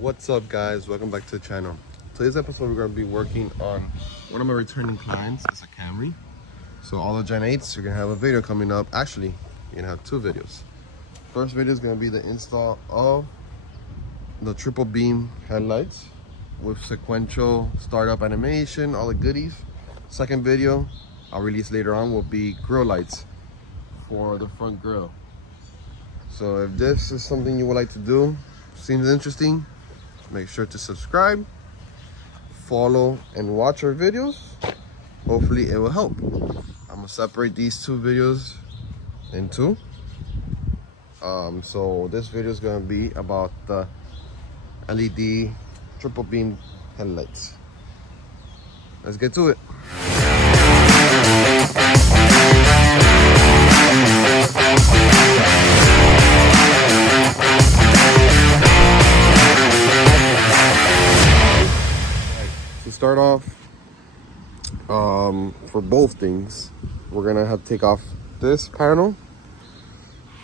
What's up, guys? Welcome back to the channel. Today's episode, we're going to be working on one of my returning clients. It's a Camry. So all the Gen 8s, you're going to have a video coming up. Actually, you're going to have two videos. First video is going to be the install of the triple beam headlights with sequential startup animation, all the goodies. Second video I'll release later on will be grill lights for the front grille. So if this is something you would like to do, seems interesting, make sure to subscribe, follow, and watch our videos. Hopefully it will help. I'm gonna separate these two videos in two. So this video is gonna be about the LED triple beam headlights. Let's get to it. To start off, for both things, we're gonna have to take off this panel,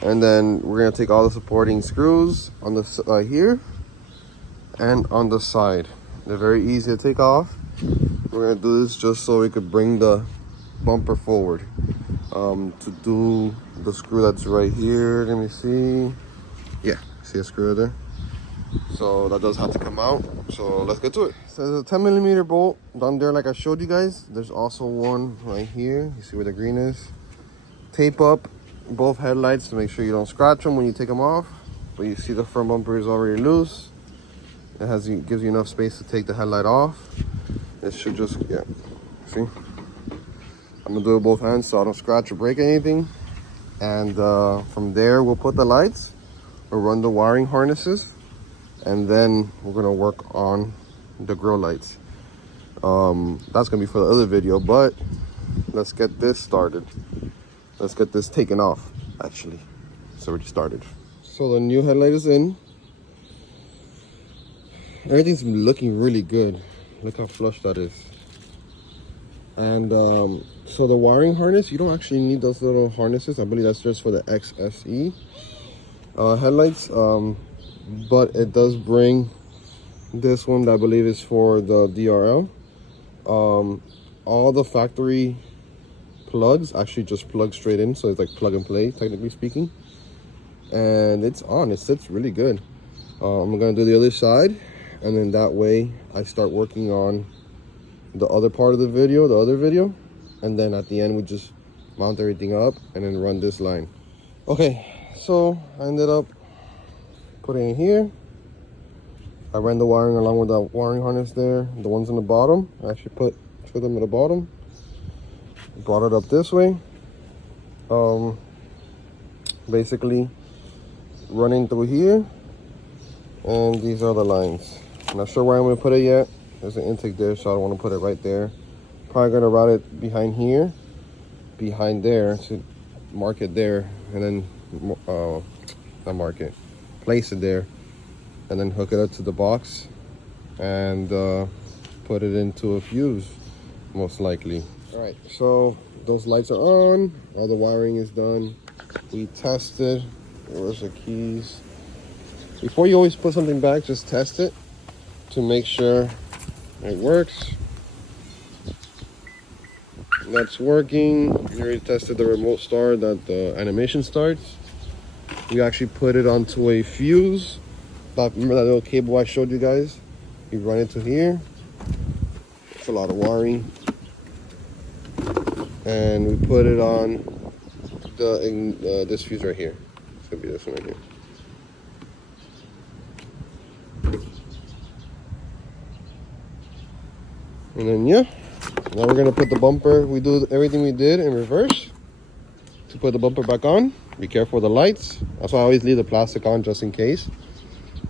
and then we're gonna take all the supporting screws on the here and on the side. They're very easy to take off. We're gonna do this just so we could bring the bumper forward. To do the screw that's right here, let me see. Yeah, see a screw there? So that does have to come out. So let's get to it. So there's a 10mm bolt down there like I showed you guys. There's also one right here. You see where the green is? Tape up both headlights to make sure you don't scratch them when you take them off. But you see the front bumper is already loose. It gives you enough space to take the headlight off. It should just, yeah, see? I'm gonna do it both hands so I don't scratch or break anything. And from there, we'll put the lights, we'll run the wiring harnesses, and then we're gonna work on the grill lights. That's gonna be for the other video, but let's get this started. Let's get this taken off, actually. It's already started. So the new headlight is in. Everything's looking really good. Look how flush that is. And so the wiring harness, you don't actually need those little harnesses. I believe that's just for the XSE headlights. But it does bring this one that I believe is for the DRL. All the factory plugs actually just plug straight in, so it's like plug and play, technically speaking. And it's on, it sits really good. I'm gonna do the other side, and then that way I start working on the other part of the video, the other video, and then at the end we just mount everything up and then run this line. Okay, so I ended up putting it here. I ran the wiring along with the wiring harness there. The ones on the bottom, I actually put two of them at the bottom. Brought it up this way. Basically running through here, and these are the lines. I'm not sure where I'm gonna put it yet. There's an intake there, so I don't want to put it right there. Probably gonna route it behind here, behind there, to mark it there, and then not mark it, place it there, and then hook it up to the box and put it into a fuse, most likely. All right, so those lights are on, all the wiring is done. We tested. Where's the keys? Before you always put something back, just test it to make sure it works. That's working. We already tested the remote start, that the animation starts. We actually put it onto a fuse. Remember that little cable I showed you guys? You run it to here. It's a lot of wiring. And we put it on this fuse right here. It's gonna be this one right here. And then yeah, now we're gonna put the bumper. We do everything we did in reverse to put the bumper back on. Be careful with the lights. That's why I always leave the plastic on just in case.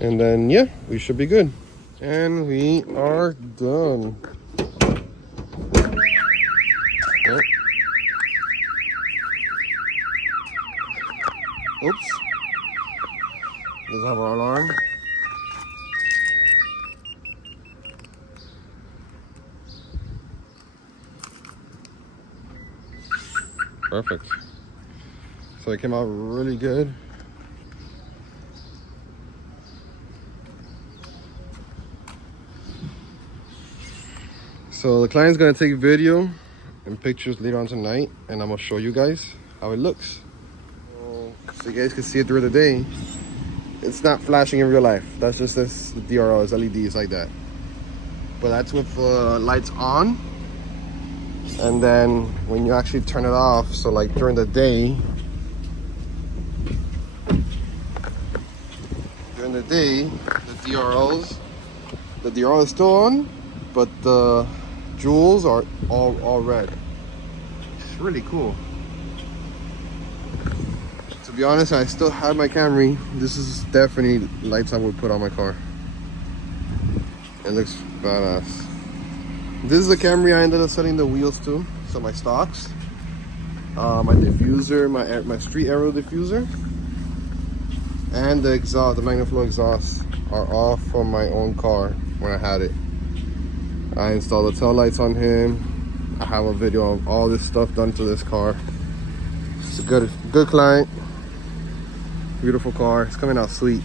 And then yeah, we should be good. And we are done. Oh. Oops. Doesn't have our alarm. Perfect. So it came out really good. So the client's gonna take video and pictures later on tonight, and I'm gonna show you guys how it looks. So you guys can see it through the day. It's not flashing in real life. That's just this, the DRLs, LEDs like that. But that's with lights on. And then when you actually turn it off, so like during the day, the DRL is still on, but the jewels are all red. It's really cool. To be honest, I still have my Camry. This is definitely lights I would put on my car. It looks badass. This is the Camry I ended up setting the wheels to. So my stocks, my diffuser, my street aero diffuser, and the exhaust, the MagnaFlow exhaust are all from my own car when I had it. I installed the tail lights on him. I have a video of all this stuff done to this car. It's a good client. Beautiful car. It's coming out sweet.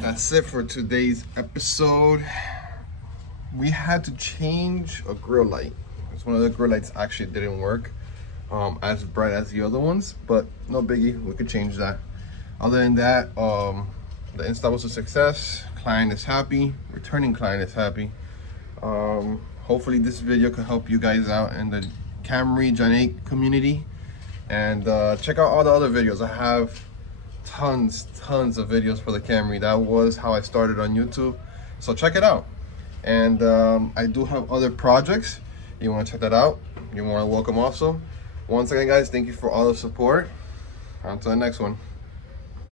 That's it for today's episode. We had to change a grill light. It's one of the grill lights actually didn't work as bright as the other ones, but no biggie, we could change that. Other than that, the install was a success. Client is happy, returning client is happy. Hopefully this video could help you guys out in the Camry Gen 8 community, and check out all the other videos. I have tons of videos for the Camry. That was how I started on YouTube, so check it out. And I do have other projects. You want to check that out, you're more than welcome also. Once again guys, thank you for all the support. On to the next one.